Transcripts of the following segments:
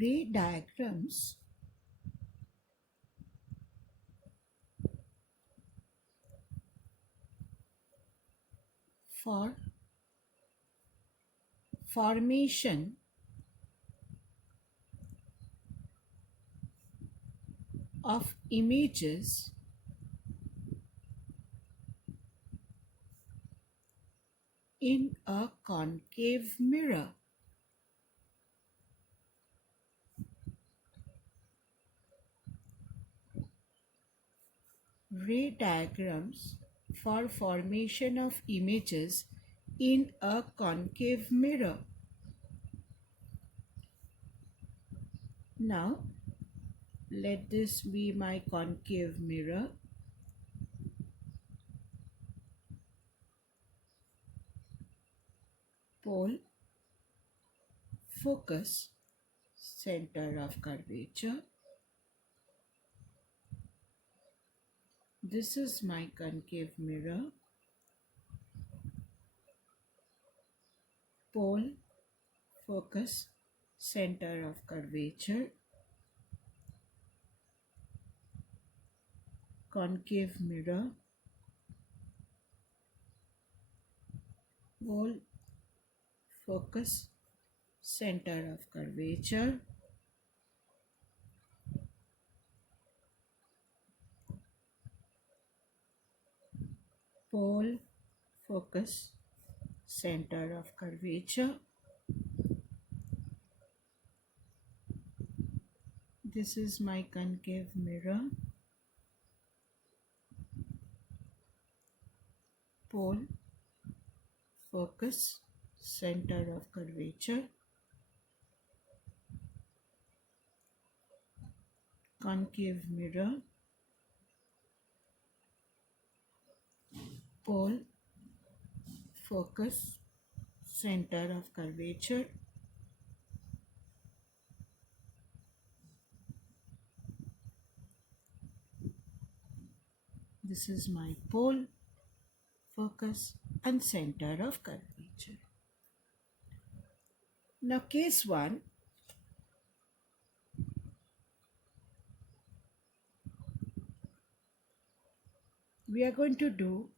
ray diagrams for formation of images in a concave mirror. Ray diagrams for formation of images in a concave mirror. Now, let this be my concave mirror. Pole, focus, center of curvature. This is my concave mirror. Pole, focus, center of curvature. Concave mirror. Pole, focus, center of curvature. Pole, focus, center of curvature. This is my concave mirror. Pole, focus, center of curvature. Concave mirror. Pole, focus, center of curvature. This is my pole, focus and center of curvature. Now case 1. We are going to do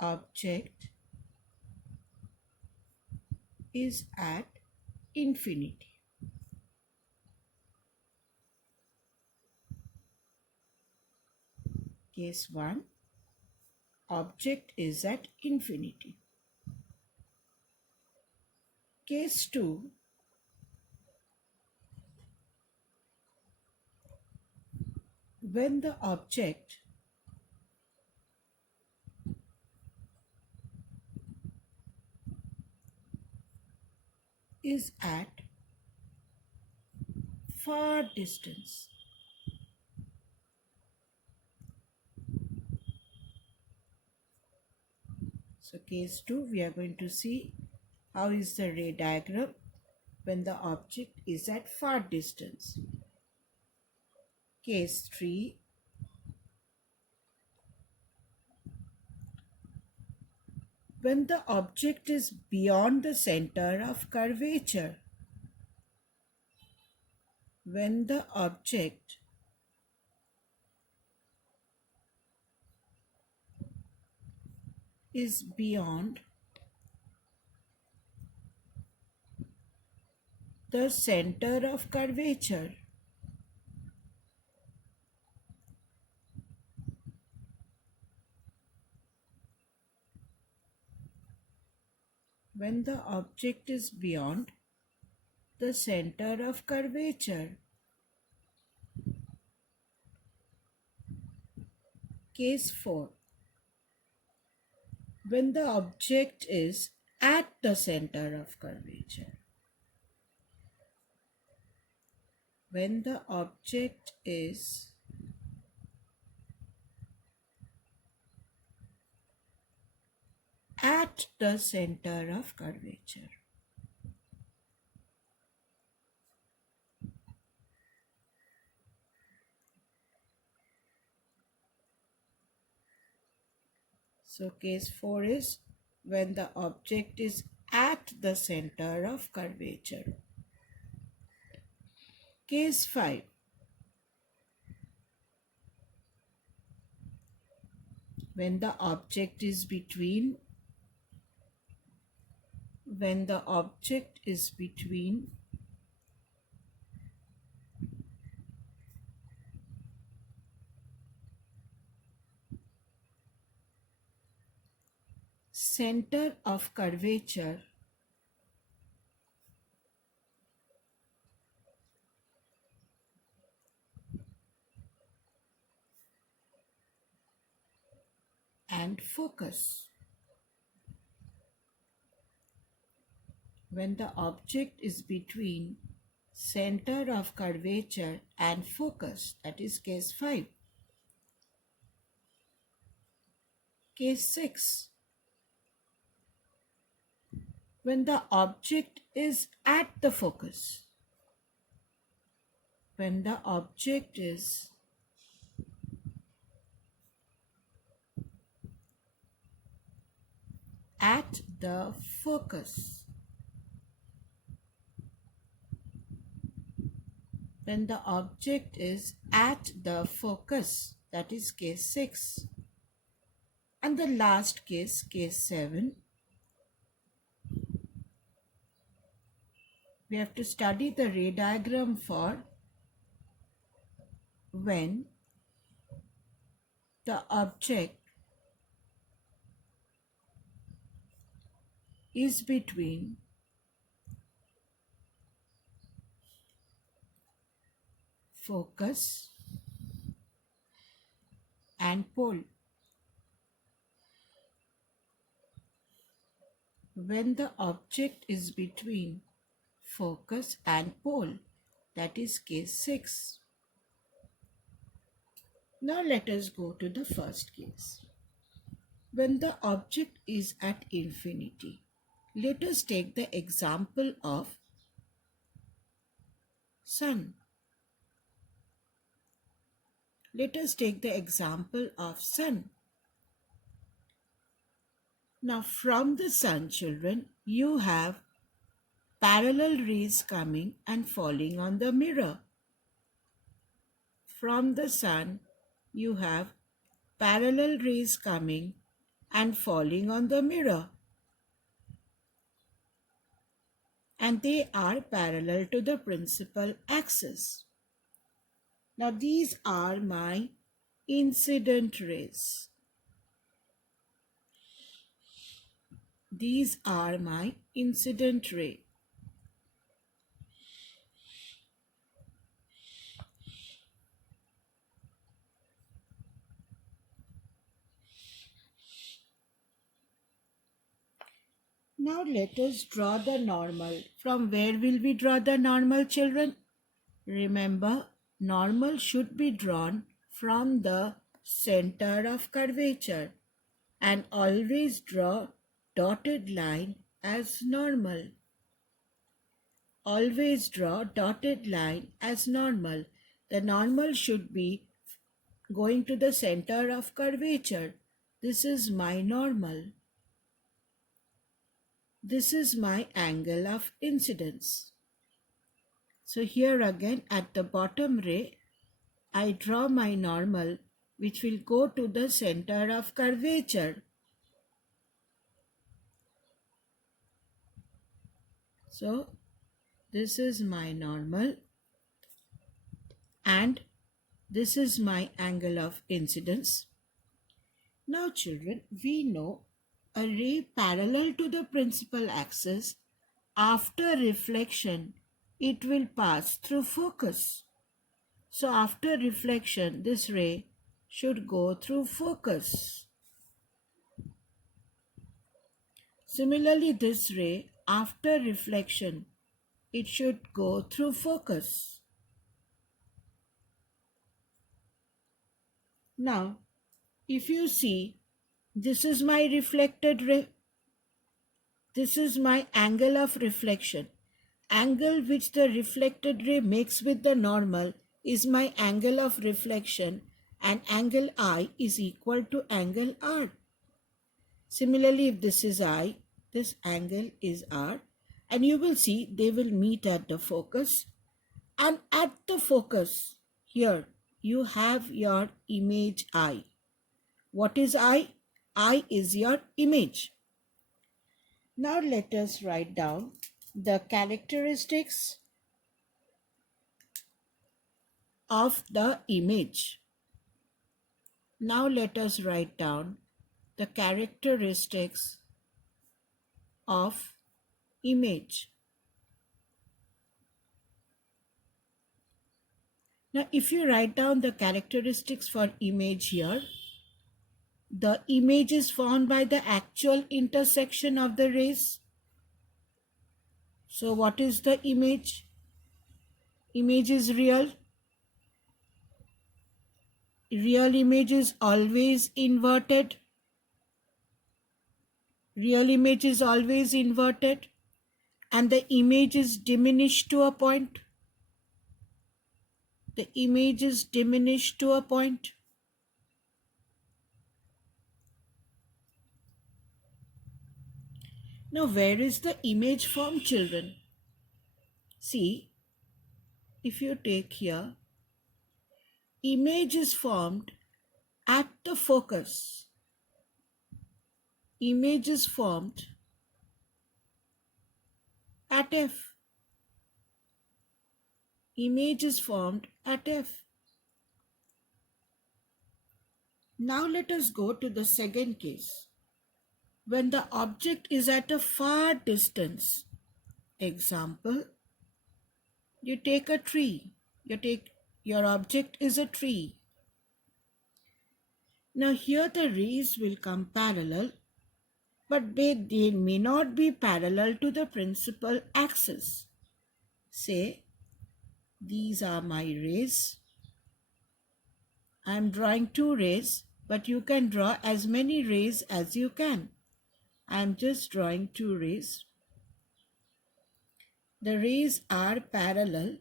object is at infinity. Case 1. Object is at infinity. Case 2. When the object is at far distance. So case 2, we are going to see how is the ray diagram when the object is at far distance. Case 3. When the object is beyond the center of curvature. When the object is beyond the center of curvature. When the object is beyond the center of curvature. Case 4. When the object is at the center of curvature. When the object is at the center of curvature. So case 4 is when the object is at the center of curvature. Case 5. When the object is between center of curvature and focus. When the object is between center of curvature and focus, that is case 5. Case 6. When the object is at the focus. When the object is at the focus. When the object is at the focus, that is case 6. And the last case, case 7, we have to study the ray diagram for when the object is between focus and pole. When the object is between focus and pole, that is case 6. Now let us go to the first case. When the object is at infinity, let us take the example of sun. Let us take the example of sun. Now from the sun, children, you have parallel rays coming and falling on the mirror. From the sun, you have parallel rays coming and falling on the mirror. And they are parallel to the principal axis. Now these are my incident rays. These are my incident ray. Now let us draw the normal. From where will we draw the normal, children? Remember, normal should be drawn from the center of curvature and always draw dotted line as normal. Always draw dotted line as normal. The normal should be going to the center of curvature. This is my normal. This is my angle of incidence. So here again at the bottom ray, I draw my normal which will go to the center of curvature. So this is my normal and this is my angle of incidence. Now children, we know a ray parallel to the principal axis, after reflection, it will pass through focus. So after reflection, this ray should go through focus. Similarly, this ray, after reflection, it should go through focus. Now, if you see, this is my reflected ray. This is my angle of reflection. Angle which the reflected ray makes with the normal is my angle of reflection, and angle I is equal to angle R. Similarly, if this is I, this angle is R, and you will see they will meet at the focus, And at the focus, here you have your image I. What is I? I is your image. Now let us write down the characteristics of the image. Now let us write down the characteristics of image. Now if you write down the characteristics for image here, the image is formed by the actual intersection of the rays. So what is the image? Image is real. Real image is always inverted. Real image is always inverted, and the image is diminished to a point. The image is diminished to a point. Now where is the image formed, children? See, if you take here, image is formed at the focus. Image is formed at F. Image is formed at F. Now let us go to the second case. When the object is at a far distance, example, you take a tree. Your object is a tree. Now here the rays will come parallel, but they may not be parallel to the principal axis. Say, these are my rays. I am drawing two rays, but you can draw as many rays as you can. I am just drawing two rays. The rays are parallel.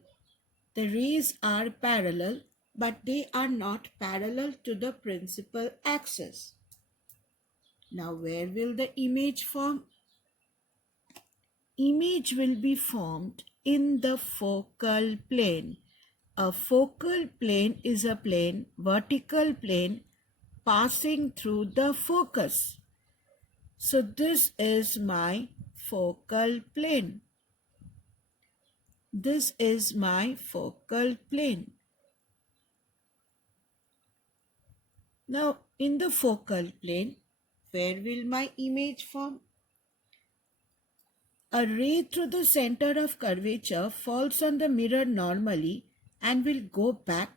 The rays are parallel, but they are not parallel to the principal axis. Now where will the image form? Image will be formed in the focal plane. A focal plane is a plane, vertical plane, passing through the focus. So this is my focal plane. This is my focal plane. Now in the focal plane, where will my image form? A ray through the center of curvature falls on the mirror normally and will go back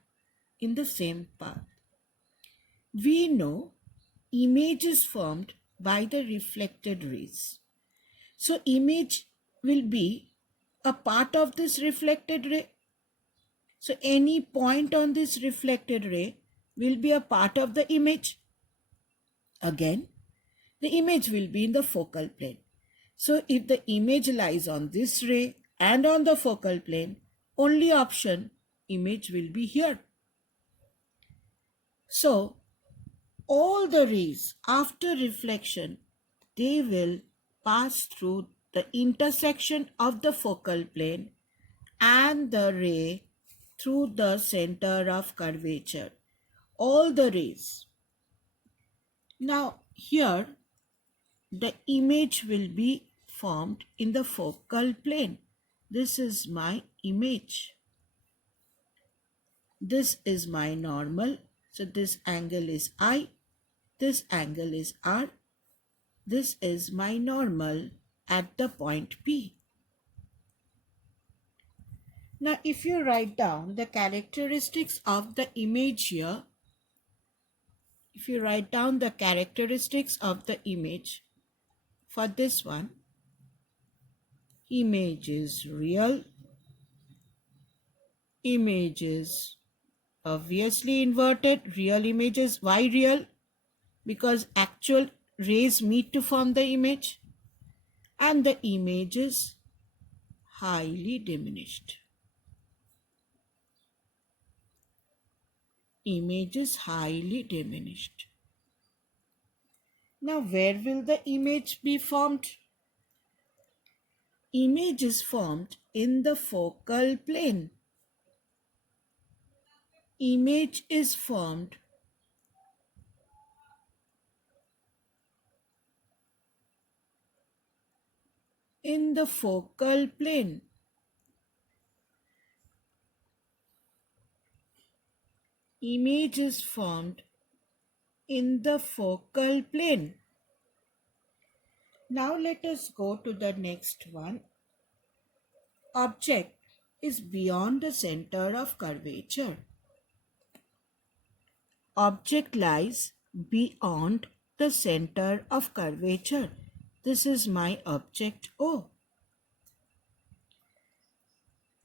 in the same path. We know image is formed by the reflected rays. So image will be a part of this reflected ray. So any point on this reflected ray will be a part of the image. Again, the image will be in the focal plane. So if the image lies on this ray and on the focal plane, only option image will be here. So all the rays after reflection, they will pass through the intersection of the focal plane and the ray through the center of curvature. All the rays. Now here the image will be formed in the focal plane. This is my image. This is my normal. So this angle is I. This angle is R. This is my normal at the point P. Now if you write down the characteristics of the image here, if you write down the characteristics of the image, for this one, image is real, image is obviously inverted, real images. Why real? Because actual rays meet to form the image, and the image is highly diminished. Image is highly diminished. Now where will the image be formed? Image is formed in the focal plane. Image is formed in the focal plane. Image is formed in the focal plane. Now let us go to the next one. Object is beyond the center of curvature. Object lies beyond the center of curvature. This is my object O.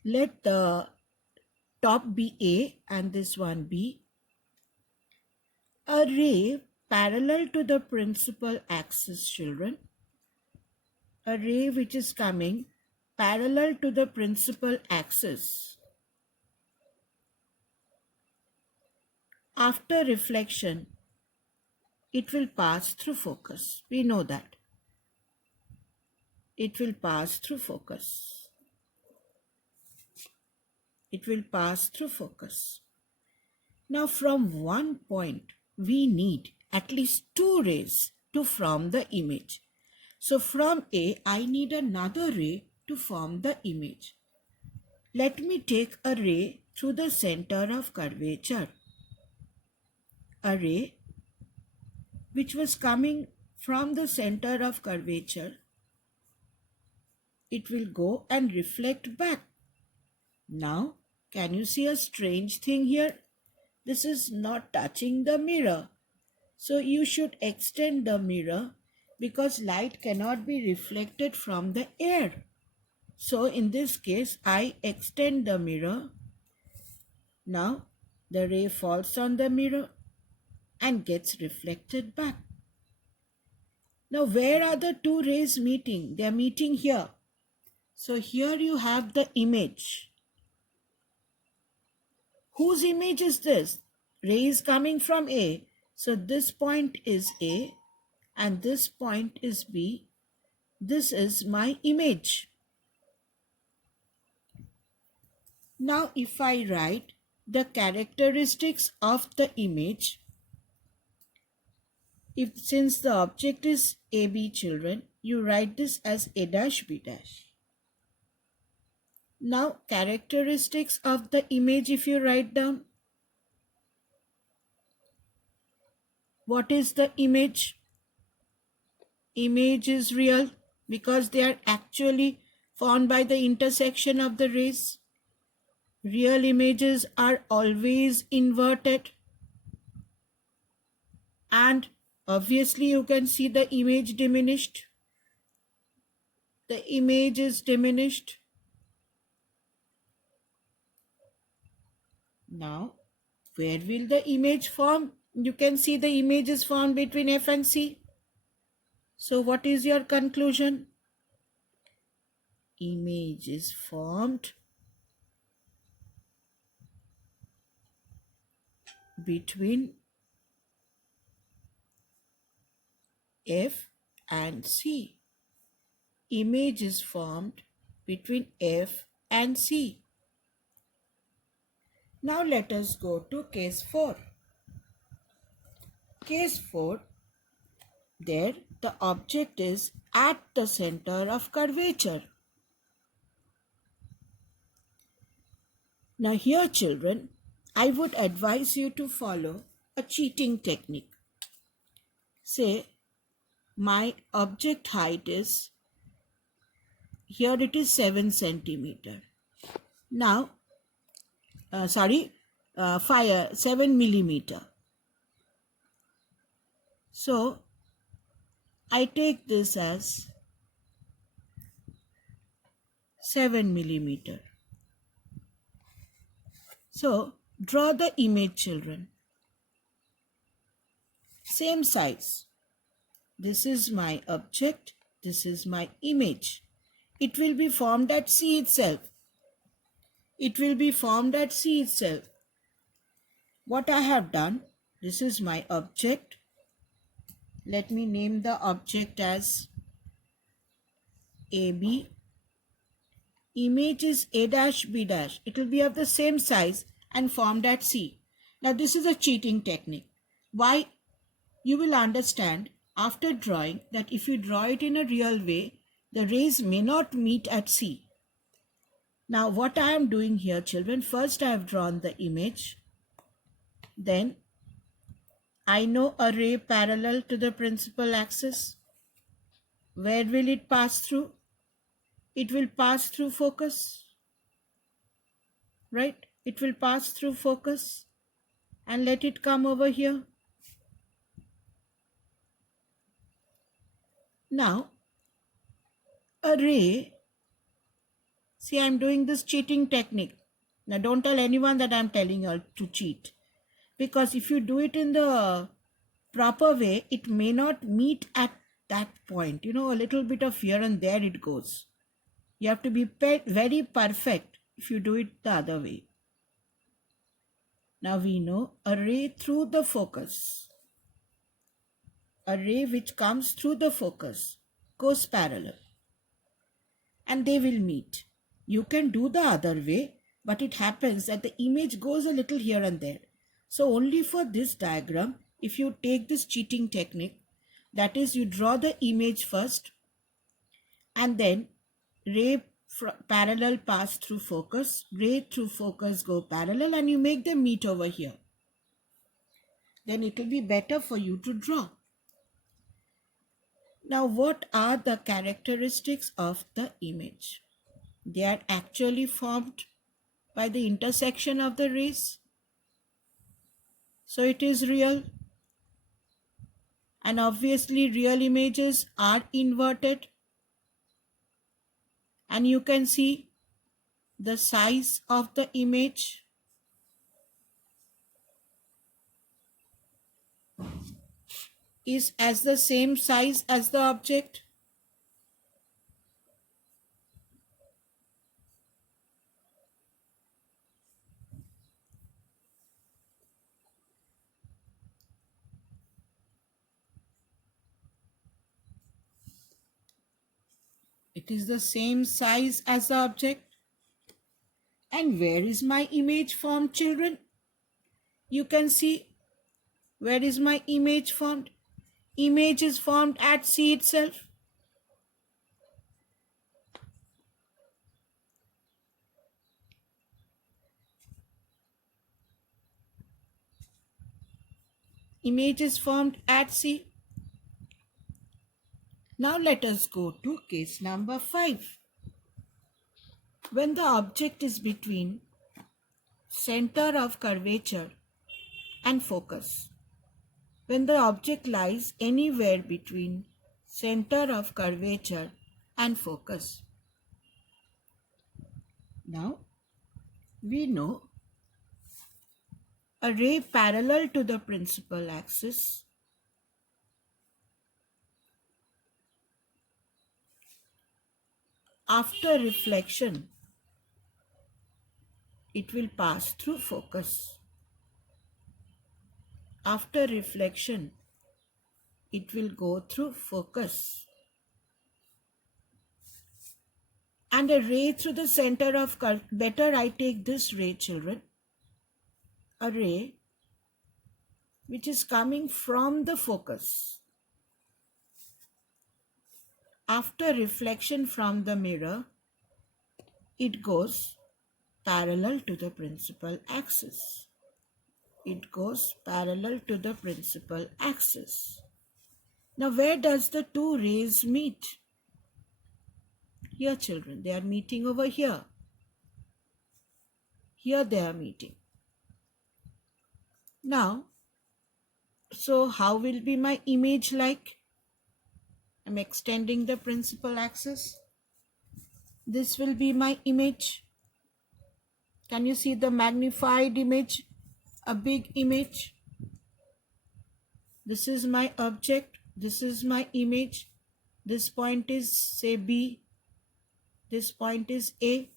Let the top be A and this one B. A ray parallel to the principal axis, children. A ray which is coming parallel to the principal axis. After reflection, it will pass through focus. We know that. It will pass through focus. It will pass through focus. Now from one point, we need at least two rays to form the image. So from A, I need another ray to form the image. Let me take a ray through the center of curvature. A ray which was coming from the center of curvature, it will go and reflect back. Now, can you see a strange thing here? This is not touching the mirror. So you should extend the mirror because light cannot be reflected from the air. So in this case, I extend the mirror. Now the ray falls on the mirror and gets reflected back. Now where are the two rays meeting? They are meeting here. So here you have the image. Whose image is this? Ray is coming from A. So this point is A and this point is B. This is my image. Now if I write the characteristics of the image, since the object is AB, children, you write this as A dash B dash. Now characteristics of the image, if you write down, what is the image? Image is real because they are actually formed by the intersection of the rays. Real images are always inverted. And obviously you can see the image diminished. The image is diminished. Now, where will the image form? You can see the image is formed between F and C. So what is your conclusion? Image is formed between F and C. Image is formed between F and C. Now let us go to case 4. Case 4, there the object is at the center of curvature. Now here, children, I would advise you to follow a cheating technique. Say my object height is, here it is 7 centimeter. Now, 7 millimeter. So I take this as 7 millimeter. So draw the image, children. Same size. This is my object. This is my image. It will be formed at C itself. It will be formed at C itself. What I have done, this is my object. Let me name the object as AB. Image is A dash B dash. It will be of the same size and formed at C. Now this is a cheating technique. Why? You will understand after drawing that if you draw it in a real way, the rays may not meet at C. Now what I am doing here, children, first I have drawn the image. Then I know a ray parallel to the principal axis. Where will it pass through? It will pass through focus, right? It will pass through focus and let it come over here. Now, a ray, see, I'm doing this cheating technique. Now, don't tell anyone that I'm telling you to cheat. Because if you do it in the proper way, it may not meet at that point. You know, a little bit of here and there it goes. You have to be very perfect if you do it the other way. Now we know a ray through the focus, a ray which comes through the focus goes parallel and they will meet. You can do the other way, but it happens that the image goes a little here and there. So only for this diagram, if you take this cheating technique, that is you draw the image first and then ray parallel pass through focus, ray through focus go parallel and you make them meet over here. Then it will be better for you to draw. Now what are the characteristics of the image? They are actually formed by the intersection of the rays. So it is real. And obviously real images are inverted. And you can see the size of the image is as the same size as the object. It is the same size as the object. And where is my image formed, children? You can see where is my image formed. Image is formed at C itself. Image is formed at C. Now let us go to case number 5. When the object is between center of curvature and focus. When the object lies anywhere between center of curvature and focus. Now we know a ray parallel to the principal axis after reflection it will pass through focus. After reflection it will go through focus. And a ray through the center of better I take this ray, children. A ray which is coming from the focus. After reflection from the mirror, it goes parallel to the principal axis. It goes parallel to the principal axis. Now where does the two rays meet? Here, children, they are meeting over here. Here they are meeting. Now, so how will be my image like? I'm extending the principal axis. This will be my image. Can you see the magnified image? A big image. This is my object. This is my image. This point is, say, B. This point is A.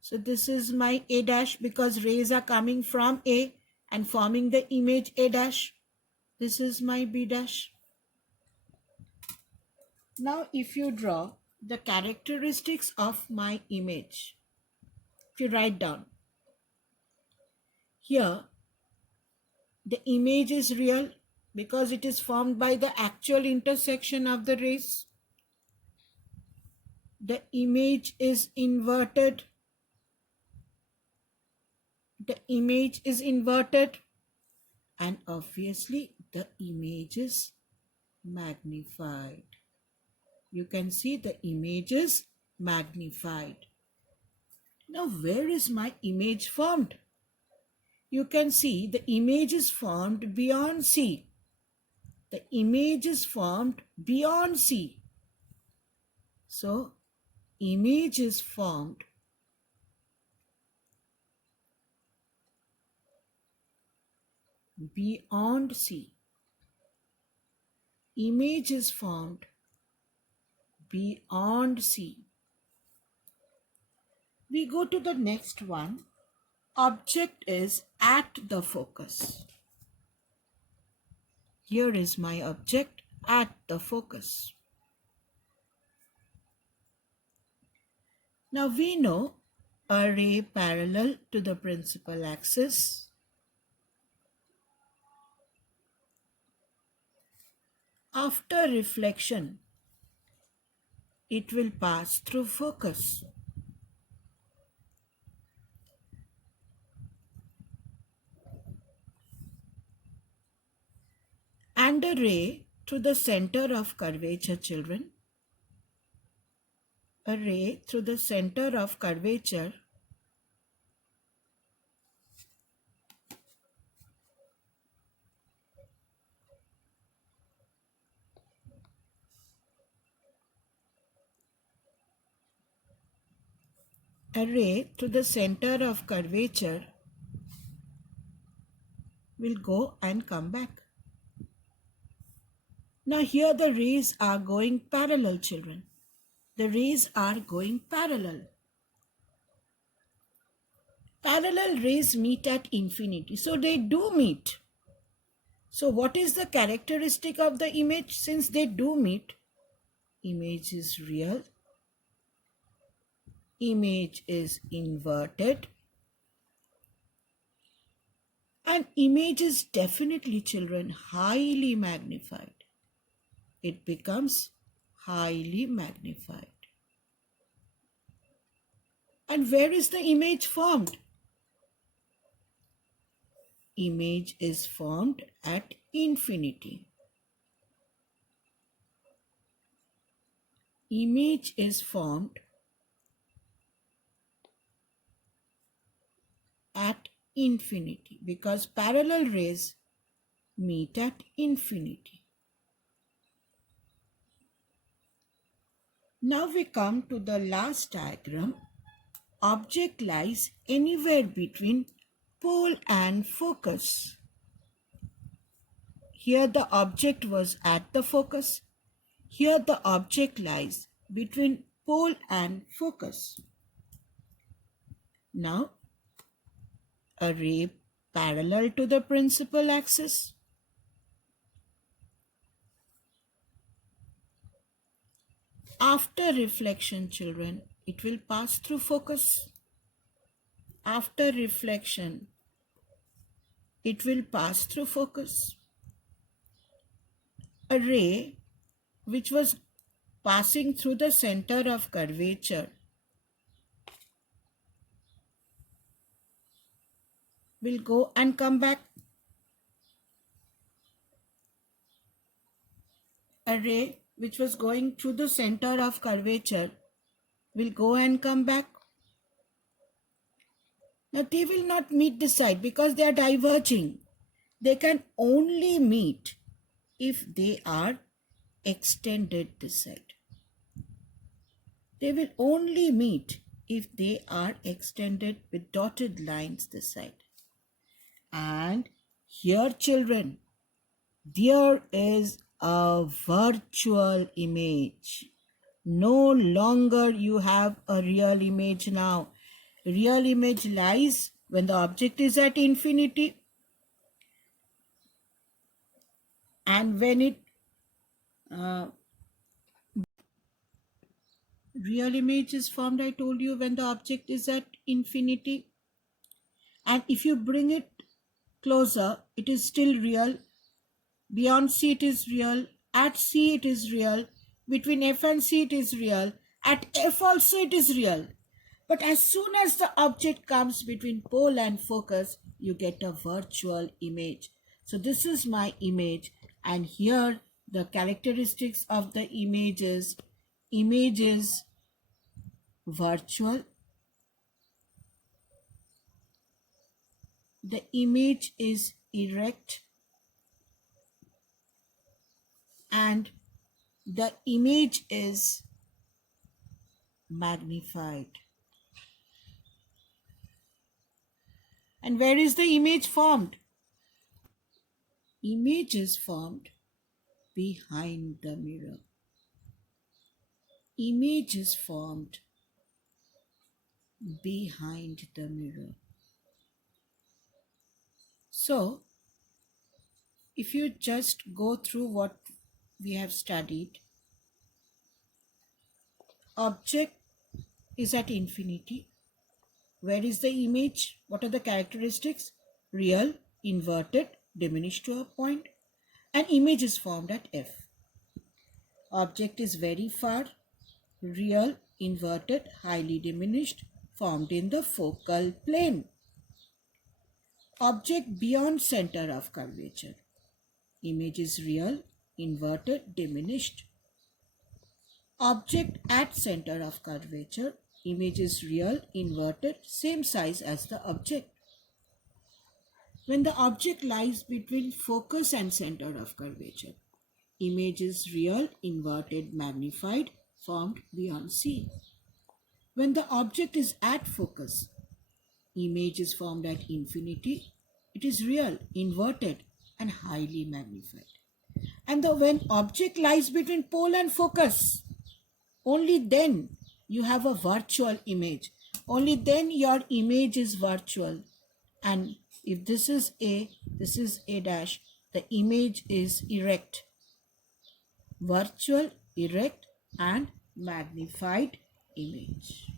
So this is my A dash because rays are coming from A and forming the image A dash. This is my B dash. Now if you draw the characteristics of my image, if you write down, here The image is real because it is formed by the actual intersection of the rays. The image is inverted. The image is inverted, and obviously the image is magnified. You can see the image is magnified. Now, where is my image formed? You can see the image is formed beyond C. The image is formed beyond C. So, image is formed beyond C. Image is formed beyond C. We go to the next one. Object is at the focus. Here is my object at the focus. Now we know a ray parallel to the principal axis. After reflection, it will pass through focus. And a ray through the center of curvature, children. A ray through the center of curvature a ray through the center of curvature will go and come back. Now here the rays are going parallel, children. The rays are going parallel. Parallel rays meet at infinity. So they do meet. So what is the characteristic of the image? Since they do meet, image is real, image is inverted, and image is definitely, children, highly magnified. It becomes highly magnified. And where is the image formed? Image is formed at infinity. Image is formed at infinity because parallel rays meet at infinity. Now we come to the last diagram. Object lies anywhere between pole and focus. Here the object was at the focus. Here the object lies between pole and focus. Now, a ray parallel to the principal axis. After reflection, children, it will pass through focus. After reflection, it will pass through focus. A ray which was passing through the center of curvature will go and come back. A ray which was going through the center of curvature will go and come back. Now they will not meet this side because they are diverging. They can only meet if they are extended this side. They will only meet if they are extended with dotted lines this side. And here, children, there is a virtual image. No longer you have a real image now. Real image lies when the object is at infinity, and when it real image is formed, I told you, when the object is at infinity. And if you bring it closer, it is still real. Beyond C it is real. At C it is real. Between F and C it is real. At F also it is real. But as soon as the object comes between pole and focus, you get a virtual image. So this is my image, and here the characteristics of the image is virtual. The image is erect, and the image is magnified. And where is the image formed? Image is formed behind the mirror. Image is formed behind the mirror. So, if you just go through what we have studied, object is at infinity. Where is the image? What are the characteristics? Real, inverted, diminished to a point. An image is formed at F. Object is very far, real, inverted, highly diminished, formed in the focal plane. Object beyond center of curvature. Image is real, inverted, diminished. Object at center of curvature. Image is real, inverted, same size as the object. When the object lies between focus and center of curvature, image is real, inverted, magnified, formed beyond C. When the object is at focus, image is formed at infinity. It is real, inverted, and highly magnified. And when object lies between pole and focus, only then you have a virtual image. Only then your image is virtual. And if this is A dash, the image is erect. Virtual, erect, and magnified image.